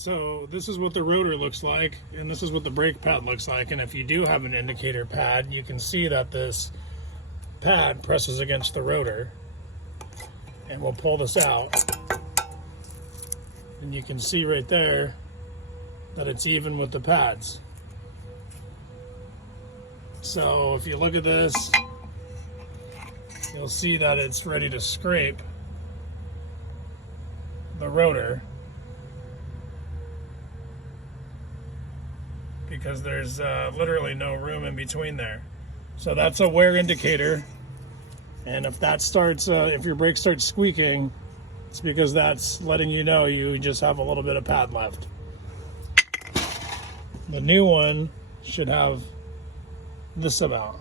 So this is what the rotor looks like, and this is what the brake pad looks like. And if you do have an indicator pad, you can see that this pad presses against the rotor. And we'll pull this out. And you can see right there that it's even with the pads. So if you look at this, you'll see that it's ready to scrape the rotor, because there's literally no room in between there. So that's a wear indicator, and if that starts, if your brake starts squeaking, it's because that's letting you know you just have a little bit of pad left. The new one should have this amount.